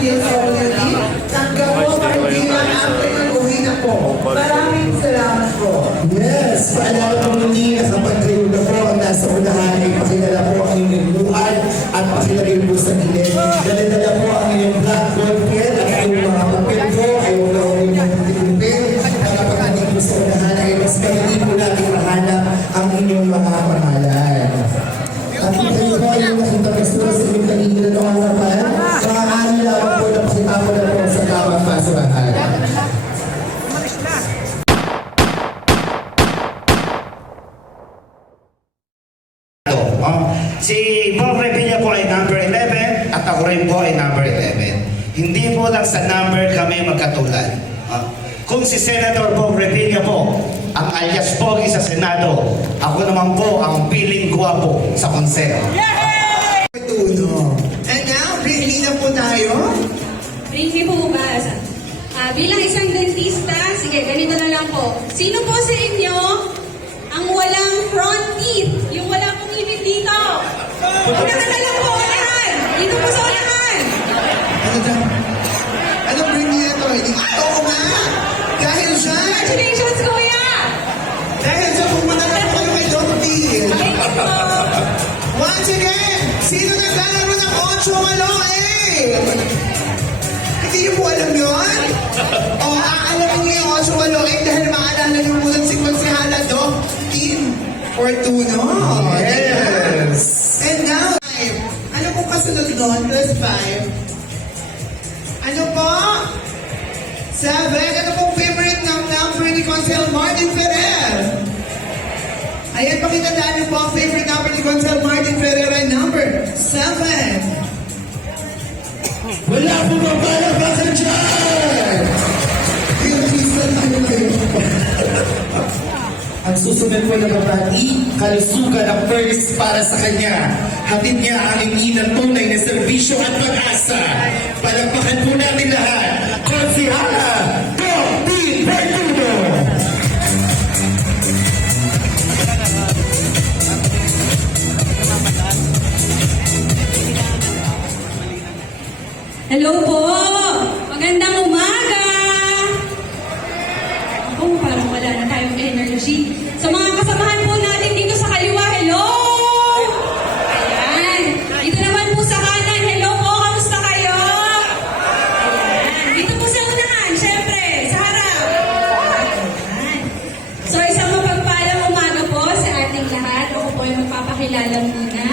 DSWD. Tanggap po, Martina, ang pinag-uwi na po. Maraming salamat po. Yes, paalala po muli na kapag kayo na po ang nasa unahan ay pakilala po ang inyong luhan at pakilagay po sa gilid. Dala-dala po ang inyong black ball pen at ang inyong mga papel po ay wala ko inyong pagtikulpin. At kapag hindi po sa unahan ay mas kalili po natin mahanap ang inyong mga pangalan. At kayo po ay nakita gusto sa inyong kanina ng harapan. Maaari lamang po na pakita po na po sa tamang pasurahan. Si Bob Revilla po ay number 11 at ako rin po ay number 11. Hindi po lang sa number kami magkatulad. Kung si Senator Bob Revilla po ang alias Pogi sa Senado, ako naman po ang piling guwapo sa konsel. Tuno. And now, ready na po tayo? Ready po ba? Bilang isang dentista, sige, ganito na lang po. Sino po sa inyo ang walang front teeth? Yung walang pumipit dito? Unahan na lang po, unahan! Dito po sa unahan! Ano dyan? Anong bring niya ito? Oo nga! Dahil dyan! Congratulations, kuya! Dahil dyan, pumunta na po kayo kay Doc D. Thank you po! Once again, sino naglalaro ng 8 Maloe? Hindi niyo po alam yun? O, aalamin niyo yung 8 Maloe dahil maalala niyo muna si Konsehala Doc Team Fortuno. Yes! And now, 5. Ano po kasunod doon? Plus 5. Ano po? 7. Ano pong favorite number ni Consel Martin Ferrer? Ayan, pakitandaan niyo po ang favorite number ni Consel Martin Ferrer ay number 7. Wala po ba palabasan dyan? Yung isa tayo kayo. Ang susunod po na babati, kalusugan ang first para sa kanya. Hatid niya ang ng tunay na serbisyo at pag-asa. Palagpakan po natin lahat. Konsihala, Doc D. Fortuno! Hello po! Magandang umaga! Ako, parang wala na tayong energy. Sa mga kasamahan po natin dito sa kaliwa, hello! Ayan. Dito naman po sa kanan, hello po, kamusta kayo? Ayan. Dito po sa unahan, syempre, sa harap. Ayan. So, isang mapagpalang umaga po sa ating lahat. Ako po ay magpapakilala muna.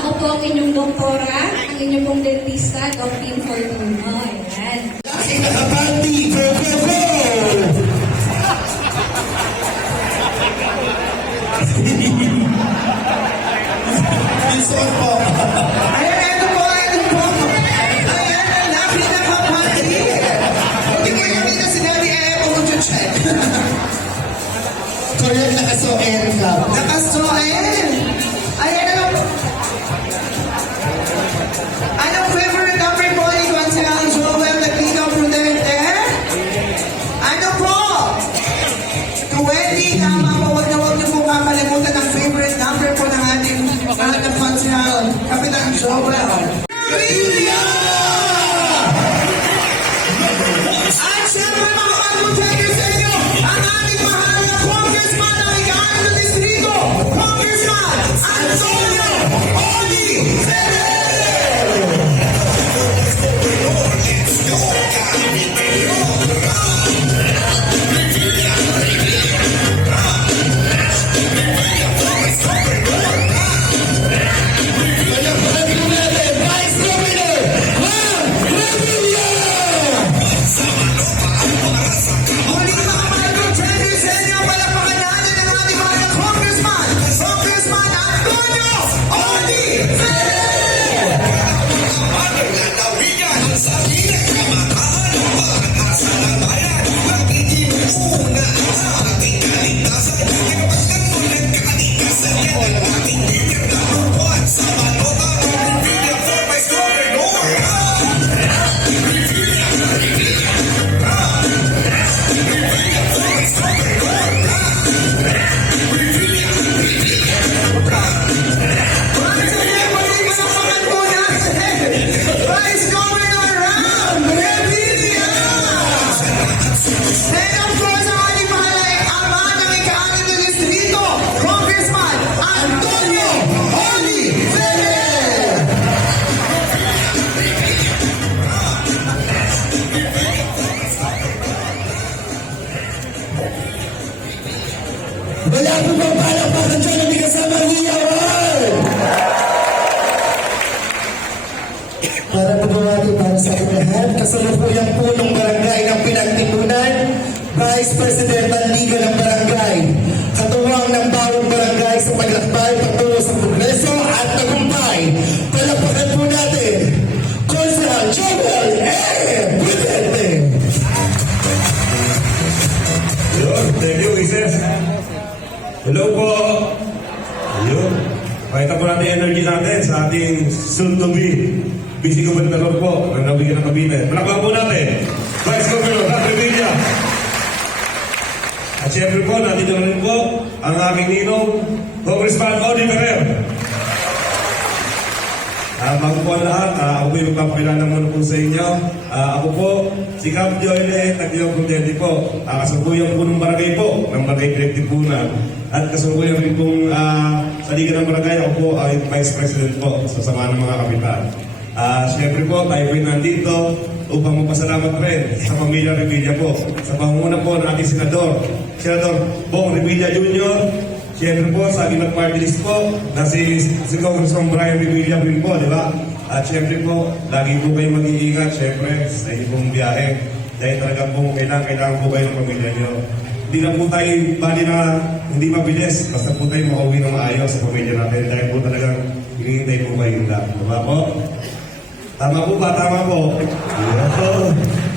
Ako po ang inyong doktora, ang inyong pong dentista, Doc Tim Fortuno. Ayan. Laki nakapati, go, go, go! Minsan po. Ayan, ano po? Ayan, ang laki na kapatid. Hindi ko yung na sinabi, kung mag-check. Correct, nakasoen ka. Nakasoen. Ayan, anong favorite number po ni Consel Joel Aquino Prudente? Ano po? 20. Tama po, wag niyo po kakalimutan ang favorite number po ng ating Consel Kapitan Joel. Revilla! At siyempre mga pag-checker sa inyo, ang ating mahal na congressman ng Ikaano ng Distrito, Congressman Antonio Oli Muli mga mahal kong checker sa inyo, palakpakan natin ang ating mahal na congressman, Congressman Antonio Oli Vice Governor para pagawati para sa ating lahat. Kasalukuyan po ng barangay ng Pinagtipunan, Vice President ng Liga ng Barangay, katuwang ng bawat barangay sa paglakbay patungo sa progreso at tagumpay. Palapakan po natin, Consel Joel A. Presidente. Yun, thank you, Isis. Hello po. Ayun. Pakita po natin yung energy natin sa ating soon-to-be busy gobernador po ng nabigyan ng kabine. Palakpakan po natin, Vice Governor Dr. Villa. At syempre po, nandito na rin po ang aming ninong, Congressman Audi Ferrer. Bago po ang lahat, ako po yung magpapakilala muna po sa inyo. Ako po, si Cap Joyle, Tagdilaw Contente po. Kasalukuyan po ng barangay po, ng Barangay Pinagtipunan. At kasalukuyan rin pong sa Liga ng Barangay, ako po ay Vice President po sa sama ng mga kapitan. Siyempre po, tayo po nandito upang magpasalamat rin sa pamilya Revilla po. Sa pangunguna po ng ating Senador Bong Revilla Jr., siyempre po, sa aking party list po, na si Congressman Brian Revilla rin po, di ba? At siyempre po, lagi po kayo mag-iingat, siyempre, sa inyong biyahe. Dahil talagang po, kailangan po kayo ng pamilya niyo. Hindi na po tayo, bali na hindi mabilis, basta po tayo makauwi ng maayos sa pamilya natin. Dahil po talagang hinihintay po kayo yung lahat. Diba po? Tama po ba? Tama po. Diba po?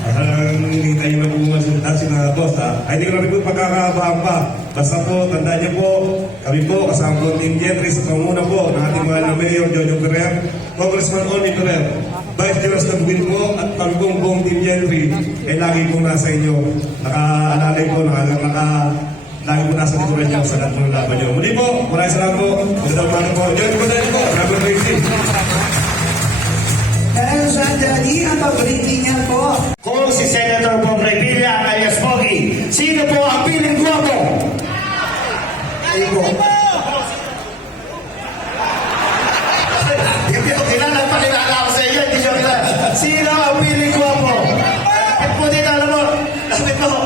Hinihintay nyo na po masunod si mga boss, ha? Ay, hindi ko na rin po pagkakaabaan pa. Basta po, tandaan niyo po, kami po, kasama po Team Gentry sa panguna po ng ating mahal na Mayor Jojo Ferrer, Congressman Oni Ferrer, Vice Jonas Nagwin po, at kami pong buong Team Gentry, ay lagi pong nasa inyo, nakaalalay po, lagi po nasa likuran niyo sa lahat ng laban niyo. Muli po, maraming salamat po, magandang umaga po, Jojo po dahil po, Robert Tracy. Dahil sa dali, ang paboriti niya po. Kung si Senator Bong Revilla alias Pogi, sino po ang piling guwapo? Ay po. Hindi ko kilala, pakilala ako sa iyo, hindi ko kilala. Sino ang piling guwapo? Lapit po dito, alam mo, lapit po.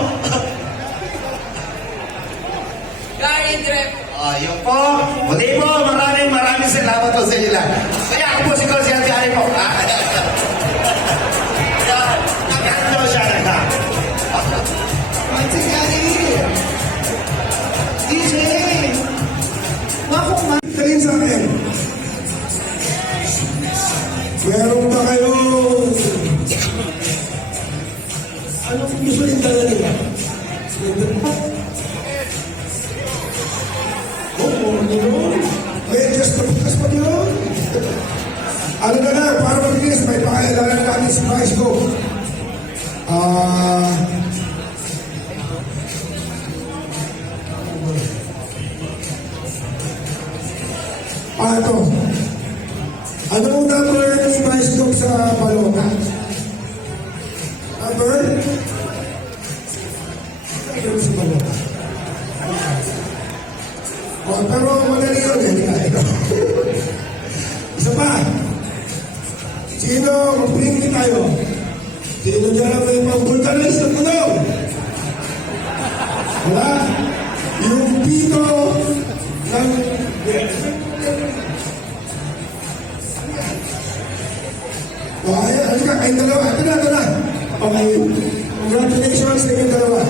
Gary Grep. Yun po. Muli po, maraming salamat po sa inyo lang. Kaya ako po si Consiel Gary po. Nakakatawa siya na. Mansi Gary. DJ. Wakong man. Tingin sa akin. Meron ba kayo? Anong gusto rin talaga nila? Oo, yun. May just pabukas pa yun. Ano na lang, para mabilis, may pakailangan natin si Vice Go. Ito. Anong number ni Vice Go sa Paloma? Number? Number sa Paloma. Pero madali yun eh. Isa pa. Sino? Mag-bring tayo. Sino dyan ang may pang-vulcanize na tulong? Wala? Yung pito ng... Halika, kayong dalawa. Ito na. Okay. Congratulations sa kayong dalawa.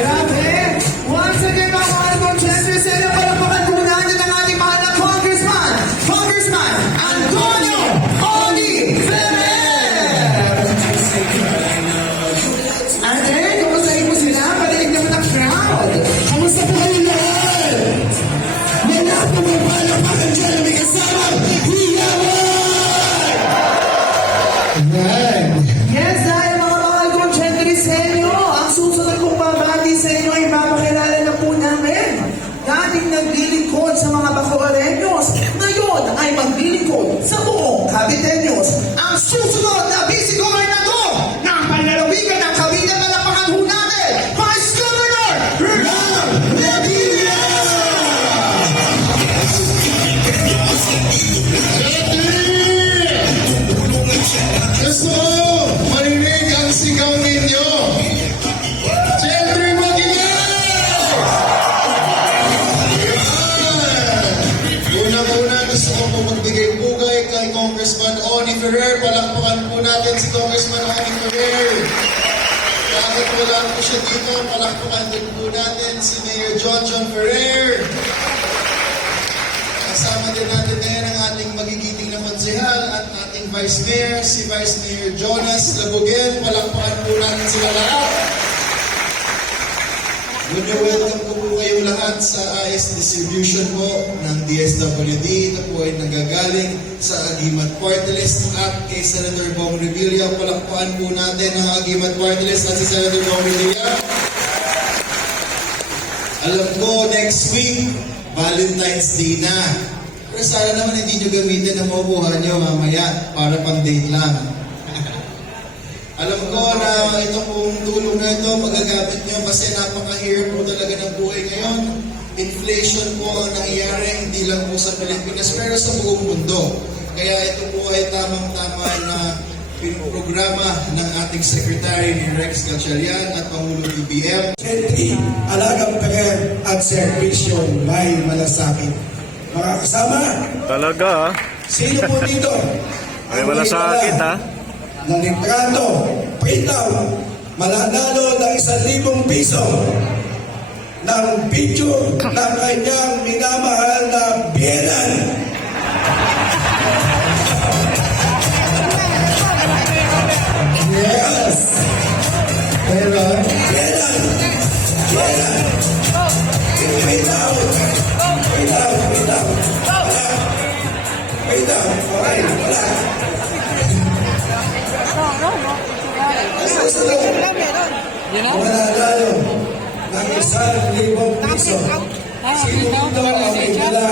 Grabe! Once again, mga Honorable Gentry, sila palapakan po natin ang ating mahal na Congressman Antonio Oni Ferrer! Ate, kumustahin mo sila? Palilig naman ang crowd! Kamusta po kayo lahat? Wala po may palapakan dyan na may kasama. Hiyawan! siya dito. Palakpakan din po natin si Mayor John Ferrer. Kasama din natin ngayon ang ating magigiting na konsehal at ating Vice Mayor, si Vice Mayor Jonas Labugen. Palakpakan po natin sila lahat. Welcome ko po kayong lahat sa IS Distribution po ng DSWD. Ito po ay nagagaling sa Agimat Party List at kay Senator Bong Revilla. Palakpakan po natin ang Agimat Party List at si Senator Bong Revilla. Alam ko, next week, Valentine's Day na. Pero sana naman hindi nyo gamitin ang mabuhan nyo mamaya para pang date lang. Alam ko na ito pong tulong na ito, magagamit nyo kasi napaka-hirap po talaga ng buhay ngayon. Inflation po ang nangyayari, hindi lang po sa Pilipinas, pero sa buong mundo. Kaya ito po ay tamang-tama na pinuprograma ng ating Secretary ni Rex Gatchalian at Pangulo BBM. Entry, Alagang Perer at Servisyo May Malasakit. Mga kasama, Talaga, sino po dito? May malasakit, ha? Na litrato, pritaw, mananalo ng 1,000 piso ng picture ng kanyang minamahal na biyenan. Yes! Pero, biyenan! Biyenan! Pritaw! Pritaw! Pritaw! Pritaw! Okay, wala. Mananalo ng 1,000 piso. Sino dito ang may dala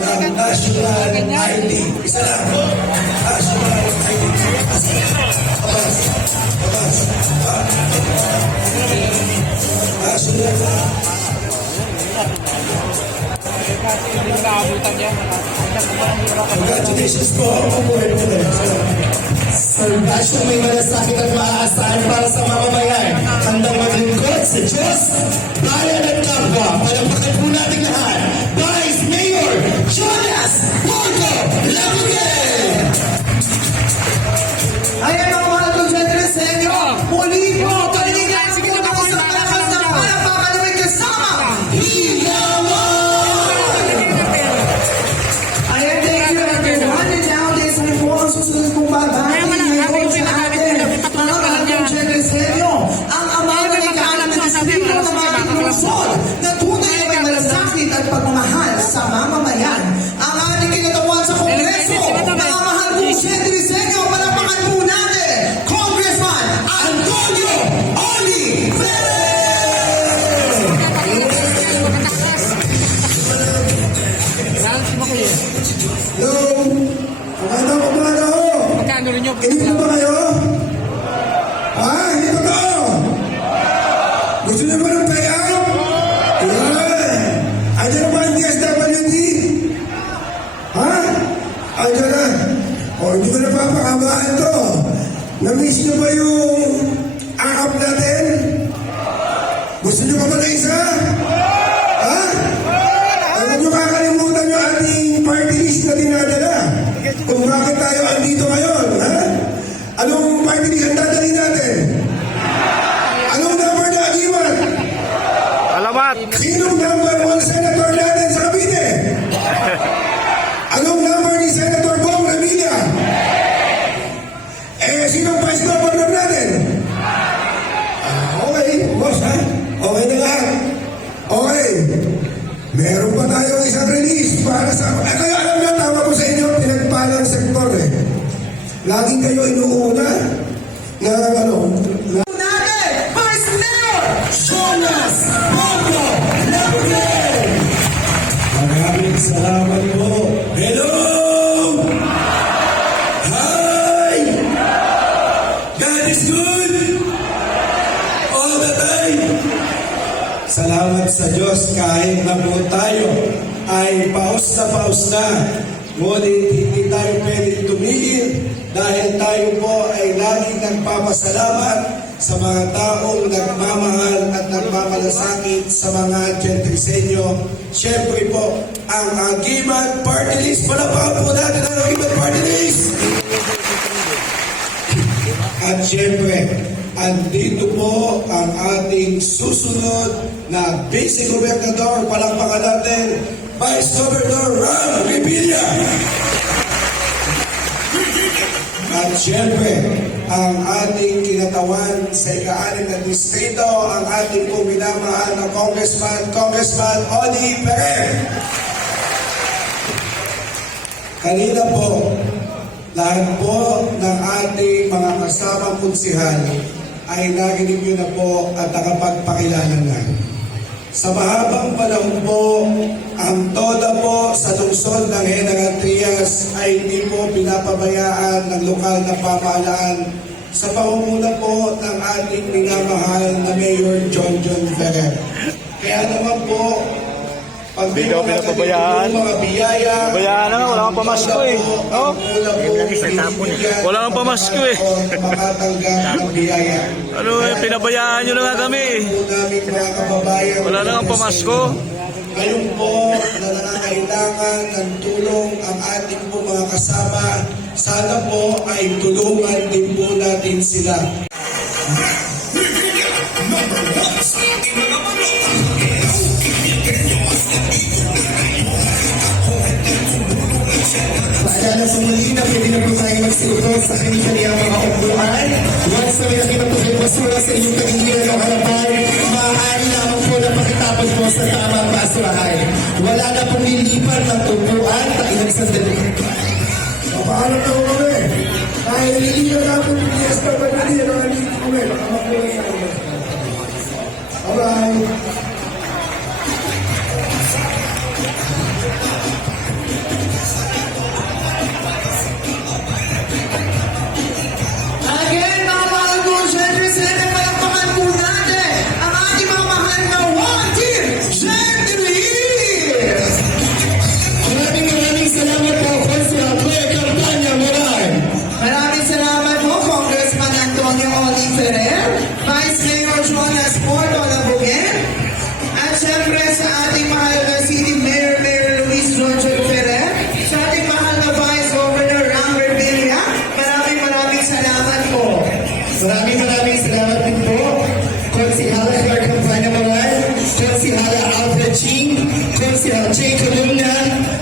ng National ID? Isa lang. National ID. Abas. Abas. National. Congratulations po. Servisyo may malasakit at maaasahan para sa mamamayan. Handang maglingkod sa Diyos, bayan at kapwa. Palampakan po natin lahat. Vice Mayor Jonas Porto Labugen! Ayan mga mahal kong siyempre sa inyo. Muli po, palinigyan po ng isang malakas na palakpakan na may kasama. Ayan, thank you everyone. And now, this is po ang susunod kong babati. Mga mahal kong siyempre sa inyo. Ang ama na ikalat na disiplino ng mga lungsod na tunay na may malasakit at pagmamahal sa mamamayan. Ang ating kinatawan sa Kongreso. Mga mahal kong siyempre sa inyo. Palapakan po natin, Congressman Antonio Oli Ferrer! Hello! Magandang umaga ho! Hindi po ba kayo? Ha? Hindi ba to? Gusto niyo ba ng payout? Yan! Andiyan ba ang DSWD? Ha? Andiyan na. O, hindi ko napapakabahan to. Na-miss niyo ba yung akap natin? Gusto niyo ba na isa? Ha? Ano niyo kakalimutan yung ating party list na dinadala? Kung bakit tayo andito ngayon, ha? Anong party list ang dadalhin natin? Anong number na iwan? Alamat! Sinong number 1 senator natin sa Cavite? Anong number ni Senator Bong Revilla? Sinong vice governor natin? Okay, boss ha? Okay na lahat. Okay. Meron pa tayong isang release para sa... kaya alam na, tama ko sa inyo, pinagpalang sektor eh. Laging kayo inuuna na Natin, Vice Mayor Jonas Porto Labugen! Maraming salamat po. Hello! Hi! God is good! All the time! Salamat sa Diyos kahit na po tayo ay paus na. Ngunit hindi tayo pwedeng tumigil dahil tayo po ay laging nagpapasalamat sa mga taong nagmamahal at nagmamalasakit sa mga Gentrisenyo. Siyempre po, ang Agimat Party List. Palapakan po natin ang Agimat Party List! At siyempre, andito po ang ating susunod na Vice Gobernador, palakpakan natin, Vice Governor Ram Revilla. At syempre, ang ating kinatawan sa ika-anim na distrito, ang ating puminamahal na Congressman Oni Perez. Kanina po, lahat po ng ating mga kasamang kunsihal ay narinig nyo na po at nakapagpakilala na. Sa mahabang panahon po, ang TODA po sa lungsod ng General Trias ay hindi po pinapabayaan ng lokal na pamahalaan sa pangunguna po ng ating minamahal na Mayor John Ferrer. Kaya naman po, pag may Hindi daw mga pinapabayaan. mga biyaya, Bayaan na nga, wala kang pamasko eh. Oh? Wala kang pamasko eh. Makatanggap ng biyaya. Ano eh, pinabayaan nyo na nga kami. Wala na kang pamasko. Ngayon po na nangangailangan ng tulong ang ating po mga kasama, sana po ay tulungan din po natin sila. Paalala sa muli na pwede na po tayo magsiupo sa kanilang mga upuan. Once na may nakita po kayo basura sa inyong kagigilan ng harapan, maaari lamang po na pakitapon po sa tamang basurahan. Wala na pong lilipan ng upuan, tayo sandali. Papaalam na ko kami. Dahil liliyan natin yung fiesta na naliyan ang alipin kami. Baka makuha sa kami. Alright. Again, mga mahal ko, syempre sila na palakpakan po natin ang ating mga mahal na One Team Gentry! Maraming salamat po, Consul Claire Campanya Moran. Maraming salamat po, Congressman Antonio Oni Ferrer, Vice Mayor Jonas Porto Labugen, at syempre sa ating mahal na City Mayor, Mayor Luis Roger Ferrer, sa ating mahal na Vice Governor Rambert Villa. Maraming salamat po. Maraming salamat din po, Consul Claire Campanya Moran, Consul Alfred Ching, Consul Jay Columna,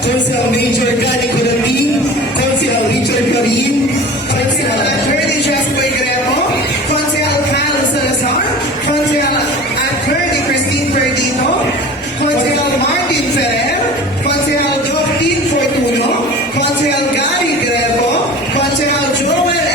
Consul Major Gani Columbi, Consul Richard Karin, Consul Attorney Jasper Gremo, Consul Kyle Salazar, Consul Attorney Christine Perdito, Consul Martin Ferrer, Consul Doctin Fortuno, Consul Gary Gremo, Consul Joel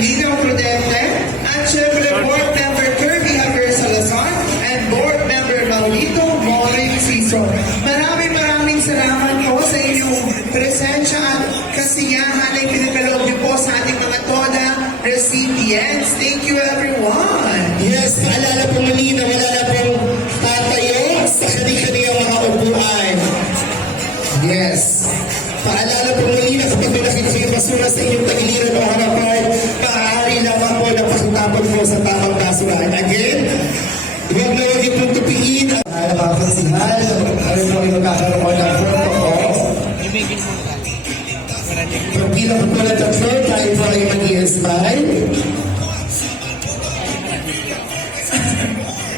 Lino Prudente, at syempre Board Member Kirby Haber Salazar, and Board Member Maurito Moring Siso. Maraming salamat po sa inyong presensya at kasiyahan ay pinagkaloob niyo po sa ating mga TODA recipients. Thank you everyone. yes, paalala po muli na wala na pong tatayo sa kanilang mga upuan. Yes. Paalala po muli na kapag may nakita kayong basura sa inyong tagiliran o harapan, maaari lamang po na pakitapon po sa tamang basurahan. Again, huwag na huwag itong tupiin. Paalala mga konsinghal, kami po ay magkakaroon ng protocol. Pagbilang po na tatlo, tayo po ay mag-i-smile.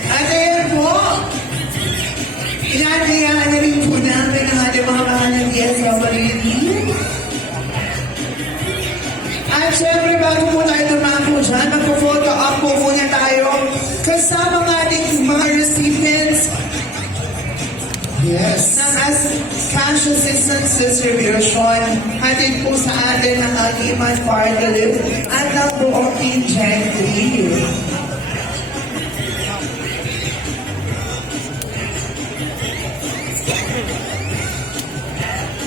At ayan po, inanayahan na rin po namin ang ating mga mahal ng DSWD. At syempre, bago po tayo tumako dyan, magpo-photo up po muna tayo kasama ng ating mga recipients Yes. ng cash assistance distribution. Hatid po sa atin ng Agiman Park Relief at ng buong Team Gentry.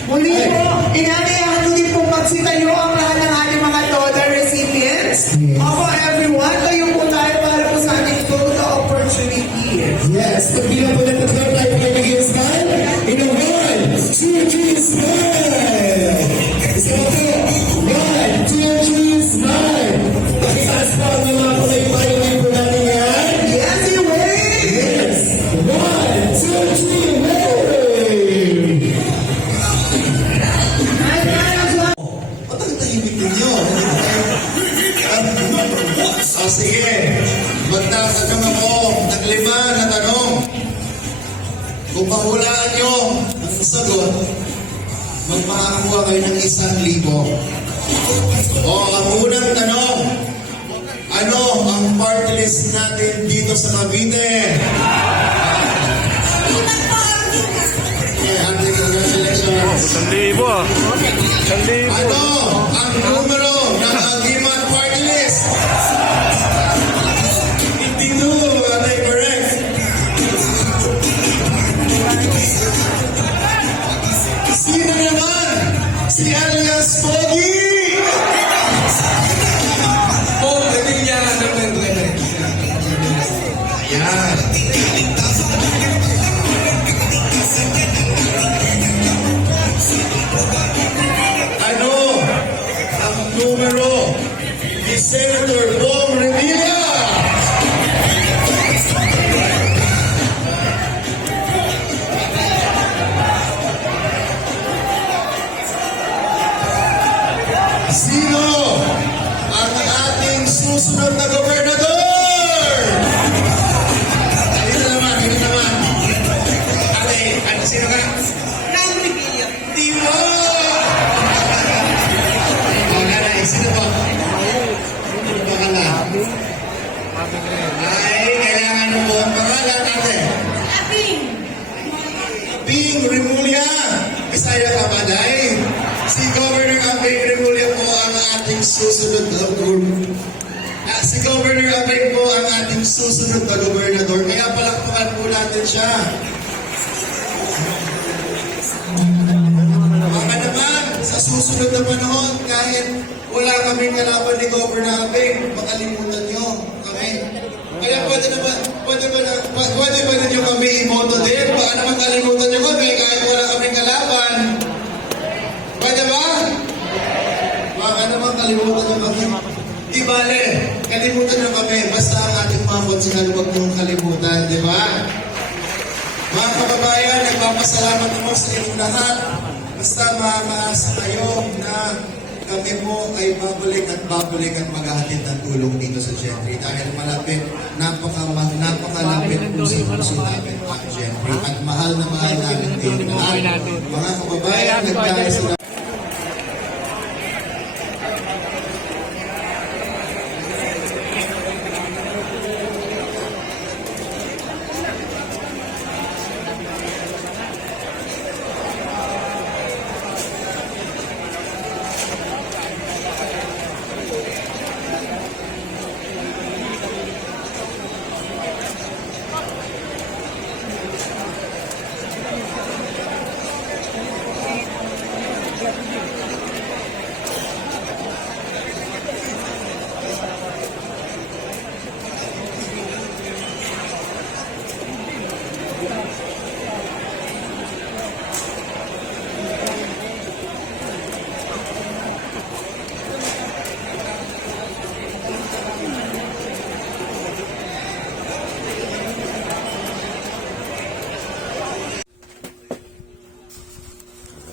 Muli po, inanayahan ko din po magsitayo ang lahat ng ating mga TODA recipients. Opo everyone, tayo po tayo para po sa ating photo opportunity. Yes. Pagbilang po na tatlo, tayo po ay mag-i-smile. In a 1, 2, 3, smile! Isa pa po. 1, 2, 3, smile! Pakitaas po ang mga pagkaipayo ngayon po natin yan. Yes, you wave! Yes. 1, 2, 3, wave! Ay, tayo, Ba't ang tahimik ninyo? Sige. makakuha kayo ng 1,000. O, ang unang tanong, ano ang party list natin dito sa Cavite? Okay, hearty congratulations. 1,000 ah. 1,000. Ano ang numero ng Agiman party list? 52, ano yung correct? Sino naman? Si alias Pogi! Oh, pwede niya naman. Ayan. Ano ang numero ni Senator Bong Revilla? Sino ang ating susunod na gobernador? Dito naman, dito naman. Ate, sino ka? Bong Revilla. Di mo! Nanay, sino ba? Ano pangalan? Ay, kailangan mo ang pangalan natin. Bing Rimulya. Bisaya ka ba, Day? Si Governor Abing Rimulya po ang ating susunod na si Governor Abing po ang ating susunod na gobernador. Kaya palakpakan po natin siya. Baka naman, sa susunod na panahon, kahit wala kaming kalaban ni Governor Abing, makalimutan nyo kami. Kaya pwede ba ninyo kami imoto din? Baka naman kalimutan nyo kami kahit wala kaming kalaban. Pwede ba? Baka naman kalimutan nyo kami. Di bale, kalimutan nyo kami. Basta ang ating mga konsinal, huwag nyo kalimutan, di ba? Mga kababayan, nagpapasalamat ako sa inyong lahat. Basta makakaasa kayo na kami po ay babalik at maghahatid ng tulong dito sa Gentry dahil malapit, napakalapit po sa puso namin ang Gentry at mahal na mahal namin din lahat. Mga kababayan, nagdahil sila.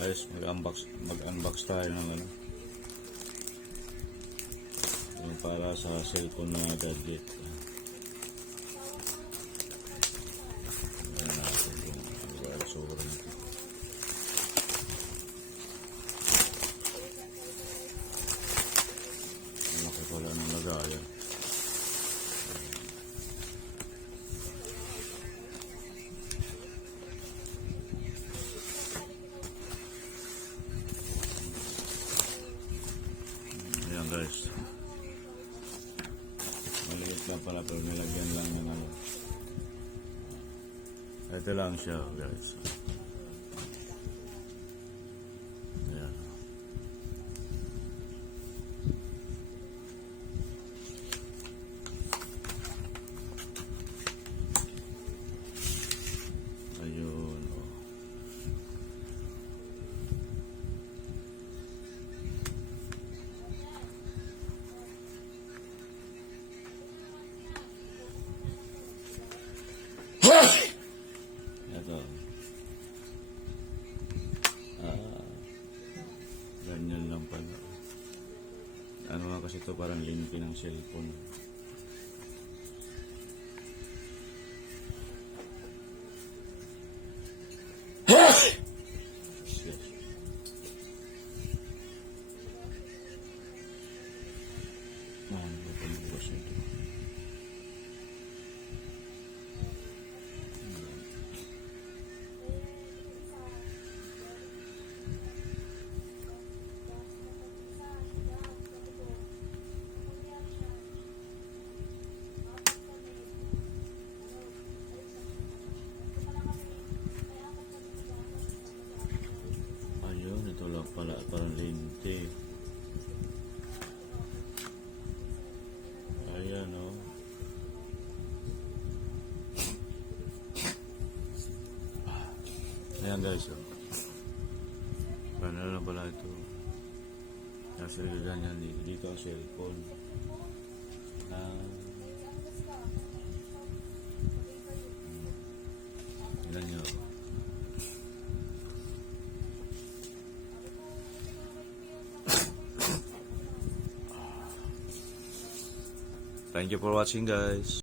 Guys, mag-unbox tayo ng ano. Yung para sa cellphone na gadget. Ayan natin yung alasura nito. Malaki pala ng lagayan. Ayan guys, maliit lang pala pero nilagyan lang ng ano. Ito lang siya guys. Ayan. Ayun oh. Ito. Ganyan lang pala. Ano nga kasi ito parang linki ng cellphone. Yes. Ayan guys, oh. Paano lang pala ito? Nasa ganyan dito ang cellphone. Ilan nyo? Thank you for watching guys.